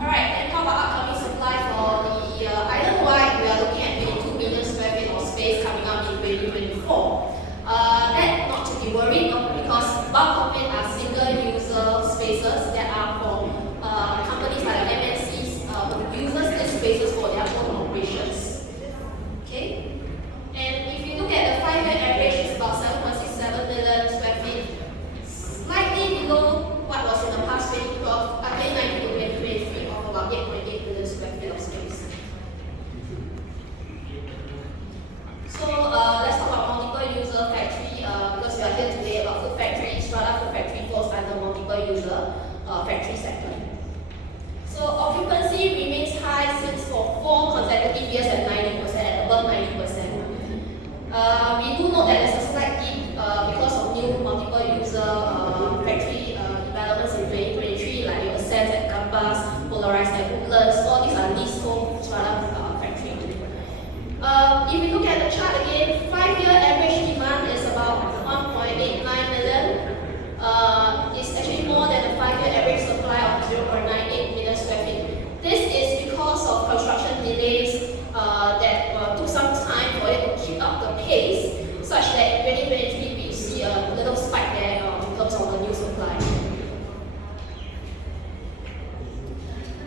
Alright, then talk about upcoming supply for the island-wide. We are looking at 22 million square feet of space coming up in 2024. That not to be worried because bulk of it are single-user spaces that are for companies like MNCs who uses these spaces for their own operations. Okay, and if you look at the 5-year average, it's about 7.67 million square feet, slightly below what was in the past 2019 to 2023 of about 8.8 million square feet of space. So let's talk about multiple user factory because we are here today about food factory. Strata Food Factory falls under multiple user factory sector. So occupancy remains high since for 4 consecutive years at 90%, at above 90%. We do note that there's a slight dip because of new multiple user factory developments in 2023, like your Ascent at Campus, Polarized at Woodlands. All these are leasehold strata factory. If we look at the chart again, 5-year average demand is about 1.89 million. It's actually more than the 5-year average supply of 0.98 million square feet. This is because of construction delays that took some time for it to keep up the pace, such that in 2023 we see a little spike there in terms of the new supply.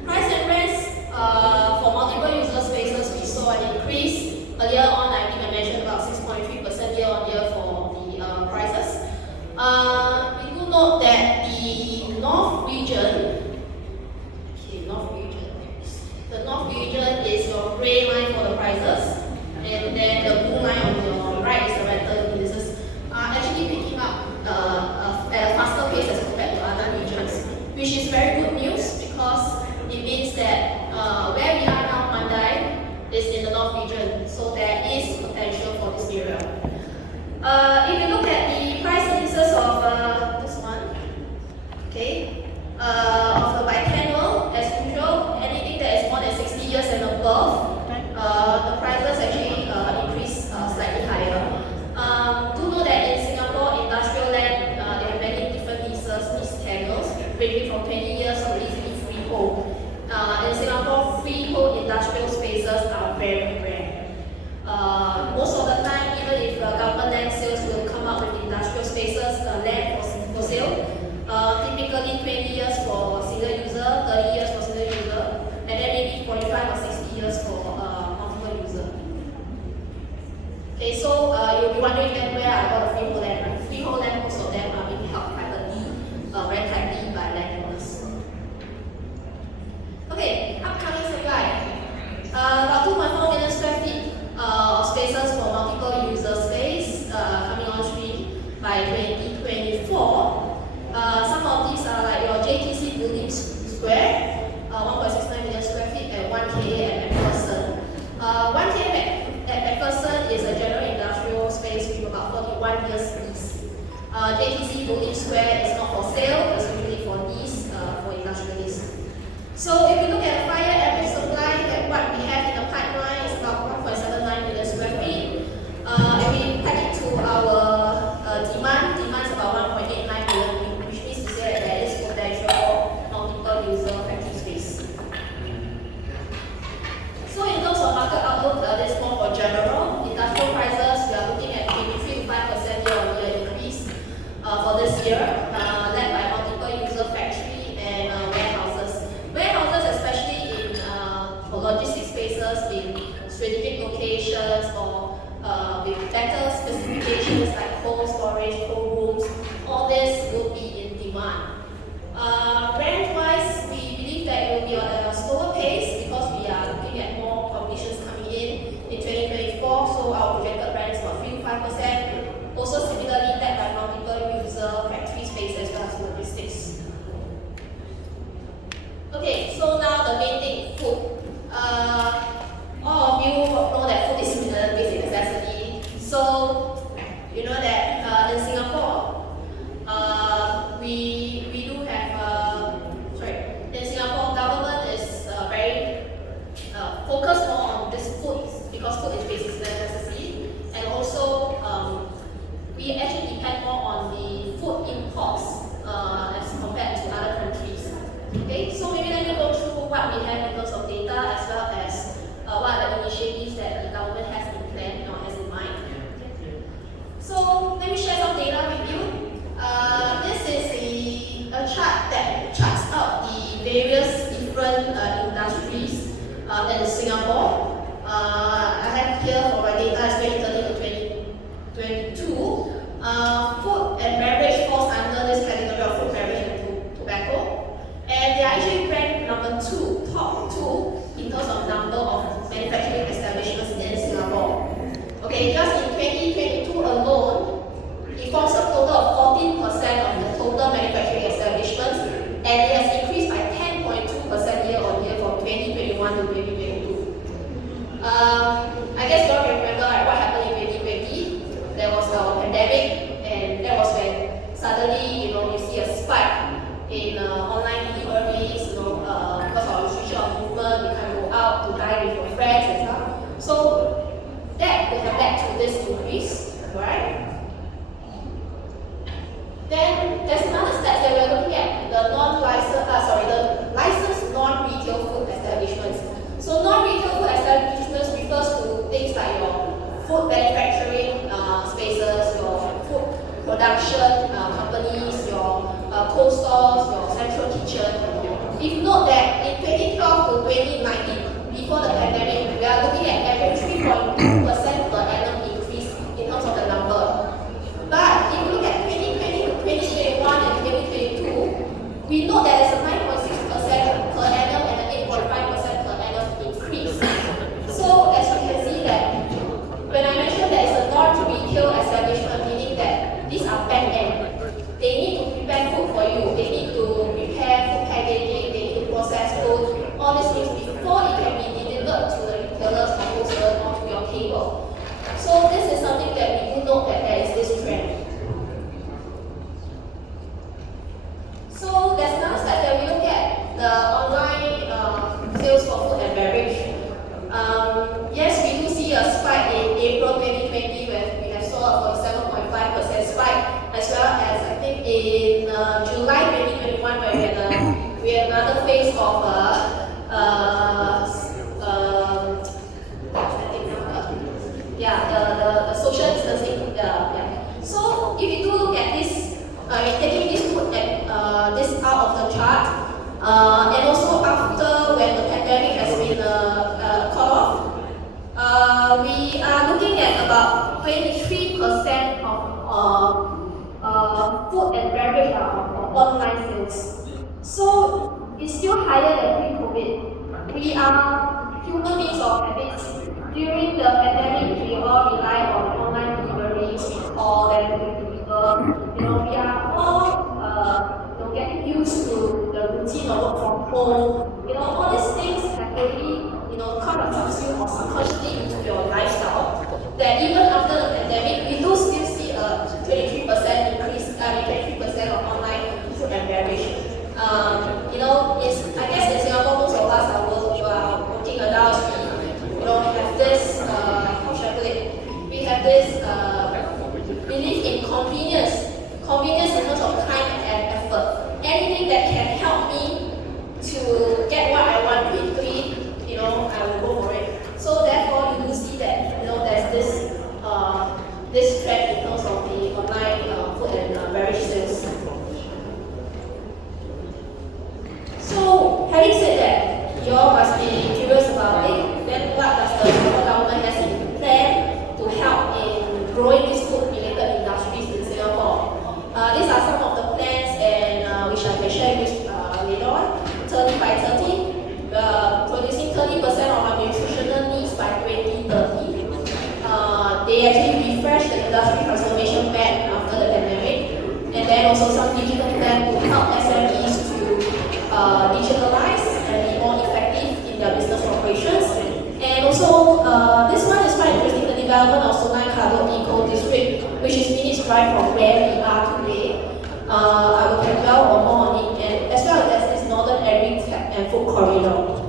Price and rents for multiple user spaces, we saw an increase. Earlier on, I think I mentioned about 6.3% year-on-year for the prices. We do note that the North region, the North region is your gray line for the prices, and then the blue line on your right is the rental indices, are actually picking up at a faster pace as compared to other regions, which is very good news because it means that where we are now, Mandai, is in the North region, so there is potential for this area. If you look at the price indices of this one, okay, of the biannual, as usual, anything that is more than 60 years and above, the prices actually increase slightly higher. Do know that in Singapore, industrial land, they have many different lease tenures, ranging from 20 years to easily freehold. In Singapore, freehold industrial spaces are very rare. Most of the time, even if government land sales will come up with industrial spaces, land for sale, typically 20 years for single user, 30 years for single user, and then maybe 45 or 60 years for multiple user. Okay, so you'll be wondering then where are all the freehold land? Right? Freehold land, most of them are being held privately, very tightly by landowners. Okay, upcoming supply. About 2.4 million square feet of spaces for multiple user space coming on stream by 2024. Some of these are like your JTC Building Square, 1.69 million square feet at 1K at MacPherson. 1K at MacPherson is a general industrial space with about 41 years lease. JTC Building Square is not for sale, it's usually for lease, for industrial lease. So if you look at the 5-year average supply, that what we have in the pipeline is about 1.79 million square feet. And we pack it to our demand is about 1.89 million, which means to say that there is potential for multiple user factory space. So in terms of market outlook, this is more for general. Industrial prices, we are looking at maybe 3 to 5% year-on-year increase for this year, led by multiple user factory and warehouses. Warehouses, especially in for logistics spaces in strategic locations or with better specifications like cold storage, cold rooms, all this will be in demand. Rent-wise, we believe that it will be at a slower pace because we are looking at more completions coming in 2024, so our projected rent is about 3 to 5%. Also similarly led by multiple user factory space as well as logistics. Okay, so now the main thing, food. All of you know that food is a basic necessity. So you know that in Singapore, we do have chart that charts out the various different industries in Singapore. I have here for my data is 2013 to 2022. Food and beverage falls under this category of food, beverage, and tobacco. And they are actually ranked number 2, top 2, in terms of number of manufacturing establishments in Singapore. Okay, just in 2022 alone, it forms a total of 14% of the total manufacturing establishments, and it has increased by 10.2% year on year from 2021 to 2022. I guess you all remember what happened in 2020. There was a pandemic, and that was when suddenly, you see a spike in online deliveries, because of restriction of movement, you can't go out to dine with your friends and stuff. So that would have led to this increase, right? Then there's another stat that we're looking at, the licensed non-retail food establishments. So non-retail food establishments refers to things like your food manufacturing spaces, your food production companies, your cold stores, your central kitchen. If you note that in 2012 to 2019, before the pandemic, we are looking at average 3.2% per annum increase in terms of the number. But if you look at 2020 to 2021 and 2022, we know that there's a 9.6% per annum and an 8.5% per annum increase. So as you can see that when I mentioned that it's a non-retail establishment, meaning that these are back end. They need to prepare food for you. They need to prepare food packaging. They need to process food. All these things before it can be delivered to the retailers or wholesalers or to your table. So this is something that we do note that there is this trend. So there's another stat that we look at, the online sales for food and beverage. Yes, we do see a spike in April 2020 where we have saw a 47.5% spike, as well as I think in July 2021 where we had another phase of the social distancing. So if you do look at this, taking this food this out of the chart, and also after when the pandemic has been cut off, we are looking at about 23% of food and beverage are online sales. So it's still higher than pre-COVID. We are human beings of habits. During the pandemic, we all rely on online delivery, we call them to deliver. We are all getting used to the routine of work from home. All these things have already kind of subsumed or subconsciously into your lifestyle. That even after the pandemic, we do still see a 23% increase, 23% of online food and beverage. I guess in Singapore, most of us are working adults. We have this, how should I put it? We have this belief in convenience. Convenience in terms of time and effort. Anything that can help me to get what I want quickly, I will go for it. So therefore, you will see that there's this trend in terms of the online food and beverage sales. So having said that, you all must be curious about it. Then what does the Singapore government has in plan to help in growing these food-related industries in Singapore? These are some of the plans, and which I can share with later on. 30 by 30. Producing 30% of our nutritional needs by 2030. They actually refreshed the industry transformation plan after the pandemic, and then also some digital plan to help SMEs to digitalize and be more effective in their business operations. And also, this one is quite interesting, the development of Sungai Kadut Eco District, which is minutes drive from where we are today. I will talk well or more on it, and as well as this Northern Agri-Tech and Food Corridor.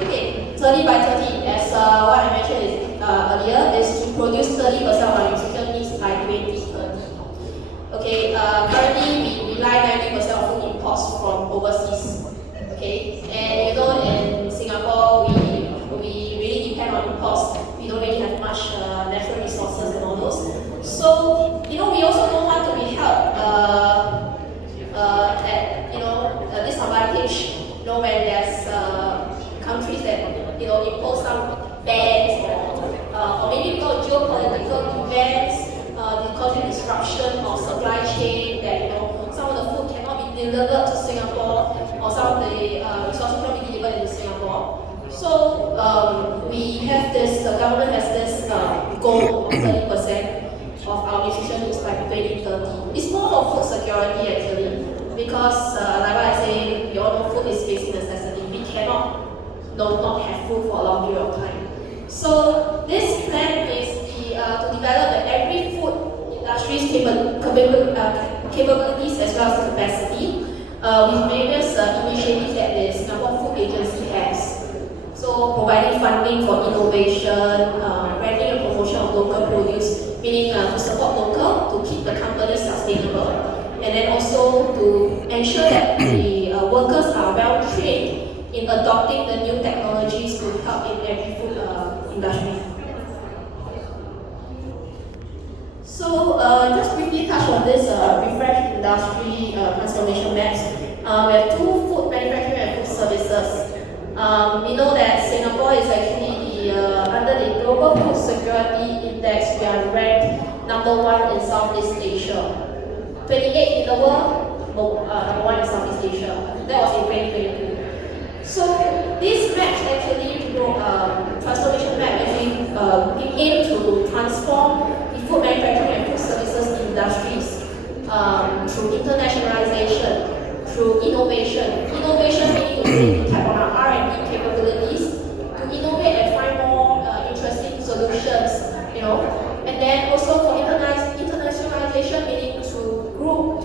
Okay, 30 by 30, as what I mentioned earlier, is to produce 30% of our nutrition needs by 2030. Okay, currently we rely 90% of food imports from overseas. Okay, and in Singapore we really depend on imports. We don't really have much natural resources and all those. So we also don't want to be held delivered to Singapore, or some of the resources will be delivered into Singapore. So we have this, the government has this goal of 30% of our nutrition needs by 2030. It's more for food security actually, because like what I say, you all know food is basic necessity. We cannot not have food for a long period of time. So this plan is to develop every food industry's capabilities as well as capacity with various initiatives that the Singapore Food Agency has. So providing funding for innovation, branding and promotion of local produce, meaning to support local, to keep the company sustainable, and then also to ensure that the workers are well trained in adopting the new technologies to help in every food industry. So just briefly touch on this refresh industry transformation maps. We have two food manufacturing and food services. We know that Singapore is actually under the Global Food Security Index, we are ranked #1 in Southeast Asia. 28 in the world, #1 in Southeast Asia. That was in 2022. So this map actually, transformation map actually aim to transform the food manufacturing and food services industries through internationalization, through innovation. Innovation meaning to tap on our R&D capabilities to innovate and find more interesting solutions, and then also for internationalization meaning to grow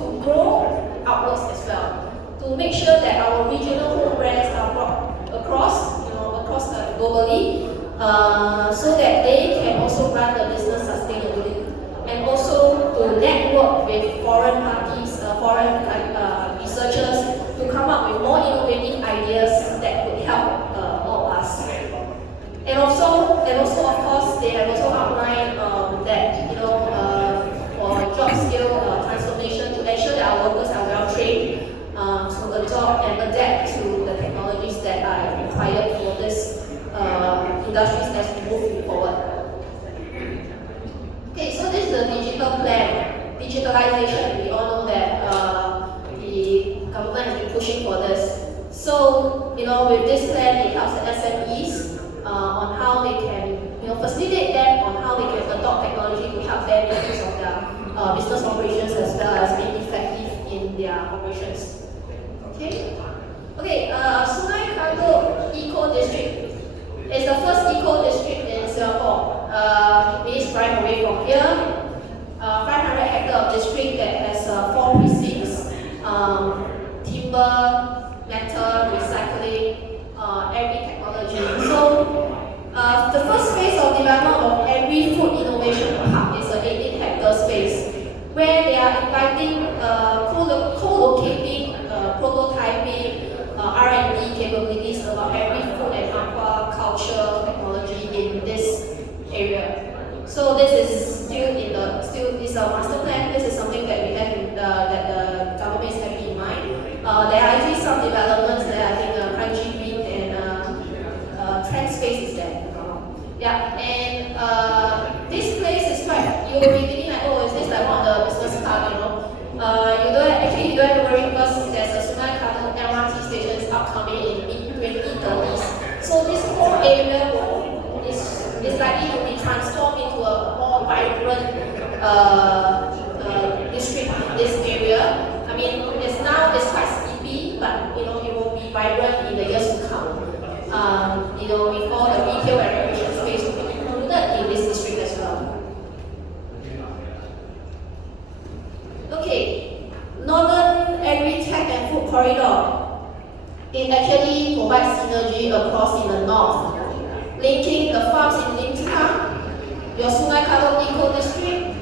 outwards as well, to make sure that our regional home brands are brought across globally, so that they can also run the business sustainably, and also to network with foreign parties, foreign researchers to come up with more innovative ideas that could help all of us. And also of course, they have also outlined that for job skill transformation to ensure that our workers are well trained to adopt and adapt to the technologies that are required for this industries as we move forward. Okay, so this is the digital plan. Digitalization, we all know that the government has been pushing for this. So, with this plan, it helps the SMEs on how they can, facilitate them on how they can adopt technology to help them in terms of their business operations as well as being effective in their operations. Okay, Sungai Kadut Eco District is the first eco district in Singapore. It is right away from here. 500 hectare of district that has 4 precincts, timber, metal, recycling, every technology. So the first phase of development of every food innovation park is an 18 hectare space where they are inviting co-locating, prototyping, R&D capabilities about every food and aquaculture technology in this area. So this is still is a master plan. This is something that we have that the government is having in mind. There are actually some developments there. I think Crunchy Green and Trend Space is there. Yeah, and this place is quite. You will be thinking like, oh, is this like one of the business park? You don't have to worry because there's a Sungai Kadut MRT station is upcoming in mid-2030s. So this whole area is likely to be transformed into a more vibrant district in this area. I mean, it's quite sleepy, but it will be vibrant in the years to come. With all the retail and recreation space to be included in this district as well. Okay, Northern Agri-Tech and Food Corridor. It actually provides synergy across in the north, linking the farms in Limca, your Sungai Kadut Eco District,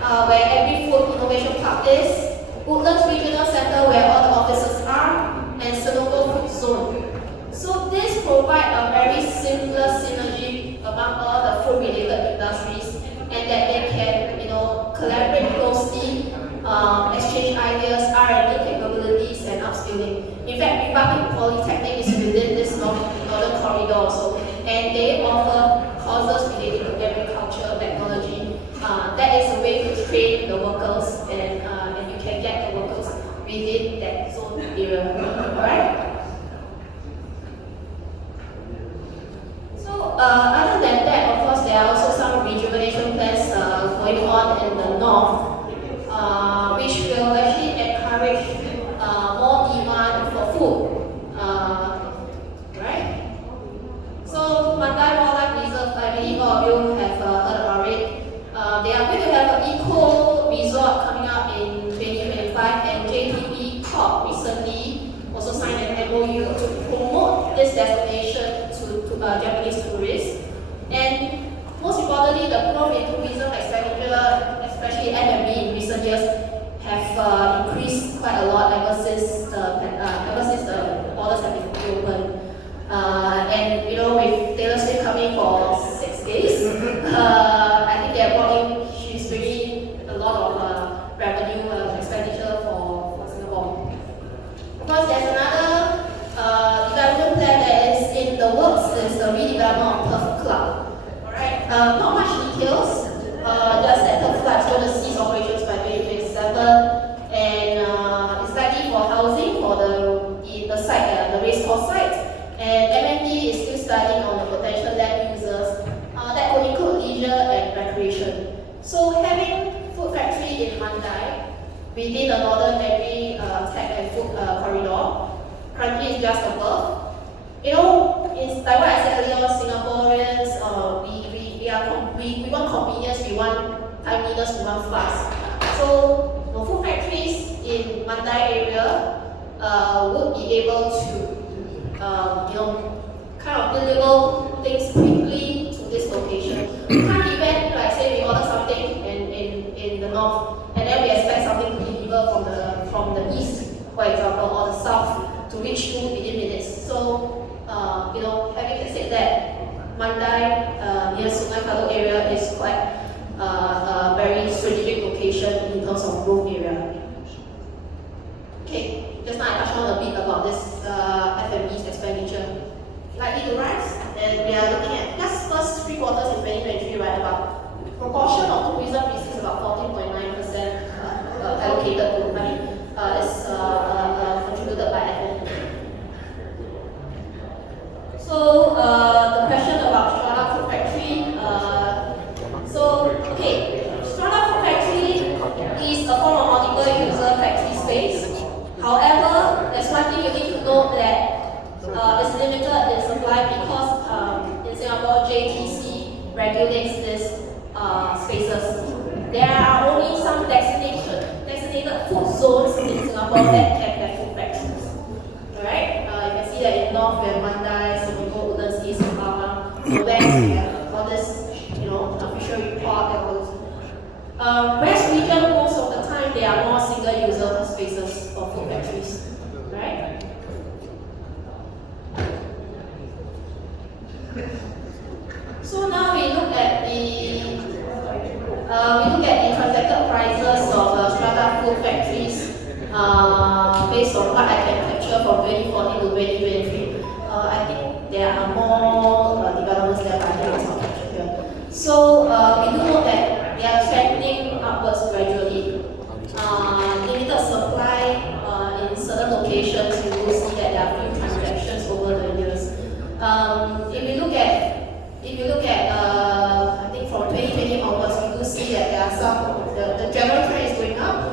where every food innovation park is, Woodlands Regional Center where all the offices are, and Senoko Food Zone. So this provides a very seamless synergy among all the food-related industries, and that they can, collaborate closely, exchange ideas, R&D capabilities, and upskilling. In fact, Republic Polytechnic is within this northern corridor also, and they offer courses related to agriculture technology. That is a way to train the workers, and you can get the workers within that zone area. Alright? So, other than that, of course, there are also some rejuvenation plans going on in the north, which will actually encourage more demand for food. Right? So, Mandai Wildlife Reserve, I believe all of you have heard about it. They are going to have an eco resort coming up in 2025, and JTB Corp recently also signed an MOU to promote this destination to Japanese tourists. And most importantly, the growth in tourism expenditure, especially F&B in recent years, have increased quite a lot ever since the borders have been reopened. And you know, with Taylor Swift coming for 6 days, I think they are brought in. She's bringing a lot of revenue expenditure for Singapore. Of course, there's another development plan that is in the works. Is the redevelopment of Turf Club. Alright, not much details. Just that Turf Club is going to cease operations by 2027, and it's likely for housing for the site, the racecourse site. And MND is still studying on the potential land users that could include leisure and recreation. So having food factory in Mandai within the Northern Agri Tech and Food Corridor, currently is just above. You know, it's like what I said earlier, Singaporeans, we want convenience, we want timeliness, we want fast. So the food factories in Mandai area would be able to kind of deliver things quickly to this location. We can't even, like say, we order something in the north, and then we expect something to deliver from the east, for example, or the south to reach you within minutes. So, having said that, Mandai near Sungai Kadut area is quite a very strategic location in terms of growth area. Okay, just now I touched on a bit about this F&B's expenditure. Likely to rise, and we are looking at just first 3 quarters in 2023, right? About proportion of tourism receipts about 14.9% allocated to money is contributed by F&B. So the question about Strata Food Factory. Strata Food Factory is a form of multiple user factory space. However, there's one thing you need to know that it's limited in supply because in Singapore, JTC regulates these spaces. There are only some designated food zones in Singapore that can have food factories. Alright? You can see that in North we have Mandai, Singapore, Woodlands, East, Pahang. The West we have all this, official report and all this. West region, most of the time, there are more single user spaces for food factories. Right? So now we look at the transacted prices of Strata Food Factories based on what I can capture from 2014 to 2023. I think there are more developments there, but I think it's not captured here. So we do know that they are trending upwards gradually. Limited supply in certain locations, you will see that there are few transactions over the years. If you look at I think from 2020 onwards, you do see that there are some, the general trend is going up. You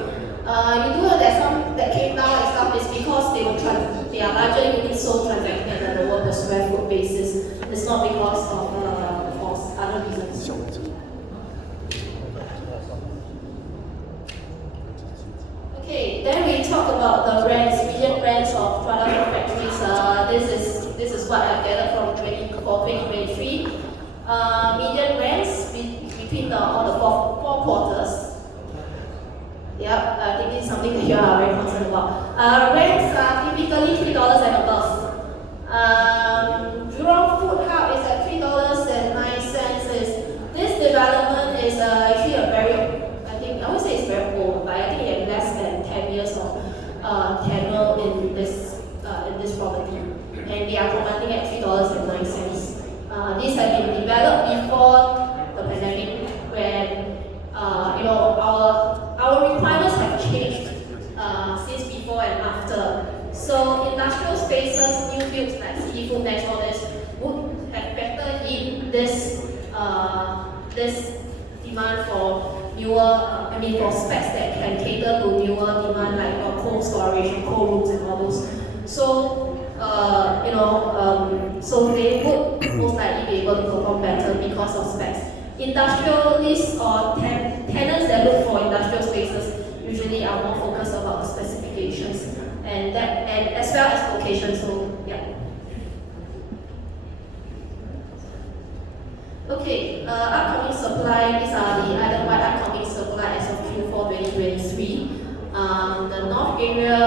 do know that some that came down and stuff is because they are larger units sold transacted at a lower per square foot basis. It's not because of other reasons. Okay, then we talk about the rents, median rents of Strata Food Factories. This is what I've gathered from 2023. Median rents between all the four quarters. Yep, I think this is something that you are very concerned about. Rents are typically $3 and above. Jurong Food Hub is at $3.09. This development is actually a very, I would say it's very old, but I think it has less than 10 years of tenure in this property, and they are commanding at $3.09. These have been developed before the pandemic, when our requirements have changed since before So industrial spaces, new builds like city Foodnex, all this would have factored in this demand for newer, for specs that can cater to newer demand like cold storage, cold rooms, and all those. So so they would most likely be able to perform better because of specs. Industrialists or tenants that look for industrial spaces usually are more focused about the specifications and as well as location. So yeah. Okay, upcoming supply. These are the island-wide upcoming supply as of Q4 2023. The north area,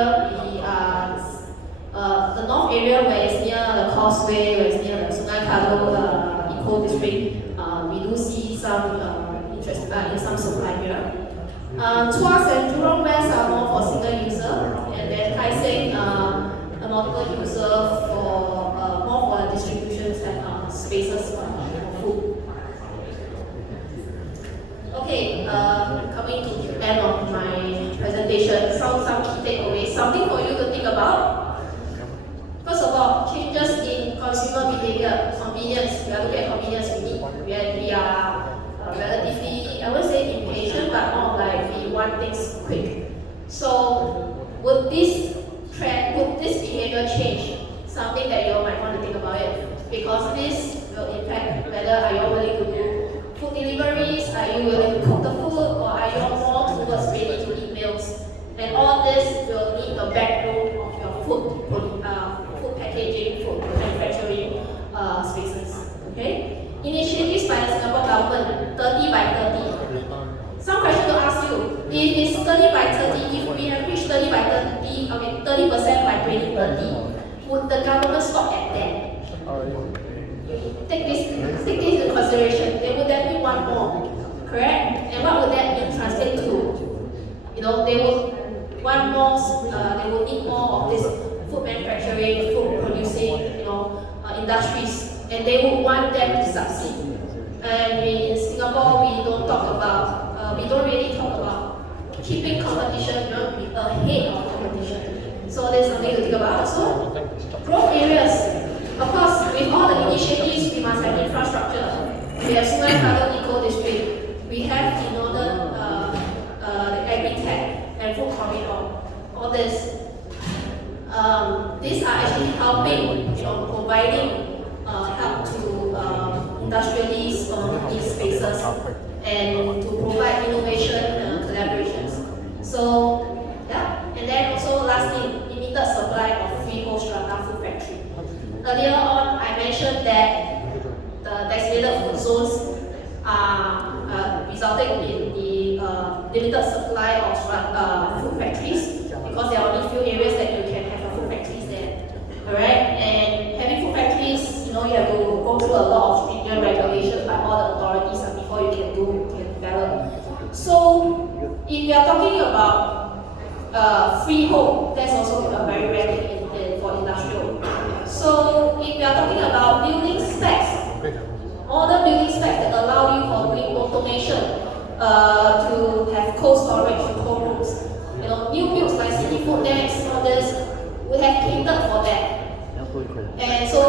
the north area where it's near the causeway, where it's near the Sungai Kadut Eco District, we do see some interest in some supply here. Tuas and Jurong West are more for single user, and then Tai Seng a multiple user for more for the distributions and spaces for food. Okay, coming to the end of my presentation, some key takeaways, something for you to think about. First of all, changes in consumer behavior, convenience. We are looking at convenience. We are relatively, I would say impatient, but more like we want things quick. So, would this behavior change? Something that you might want to think about it, because this will impact whether are you willing to do food deliveries, are you willing to cook the food, or are you more towards ready-to-eat meals? And all this will need the backbone of your food packaging, food manufacturing spaces. Okay? Initiatives by the Singapore government, 30 by 30. Some question to ask you, if it's 30 by 30, if we have reached 30 by 30, 30% by 2030, would the government stop at that? Take this into consideration. They would definitely want more, correct? And what would that mean translate to? They would want more. They will need more of this food manufacturing, food producing, industries, and they would want them to succeed. And in Singapore, we don't really talk about keeping competition, ahead of competition. So there's something to think about also. Growth areas. Of course, with all the initiatives, we must have infrastructure. We have Sungai Kadut Eco District. We have the northern agri-tech and food corridor. All this. These are actually helping, providing help to industrialists on these spaces and to provide innovation and collaborations. So, yeah. And then also, lastly, limited supply of freehold strata food factory. Earlier on, I mentioned that the designated food zones are resulting in the limited supply of food factories because there are only few areas that you can have food factories there. Alright? And having food factories, you have to go through a lot of stringent regulations by all the authorities before you can develop. So, if we are talking about freehold, that's also a very rare thing for industrial. So, if we are talking about building specs, all the building specs that allow you for doing automation, to have cold storage, cold rooms, new builds like city Foodnex, all this, we have catered for that. And so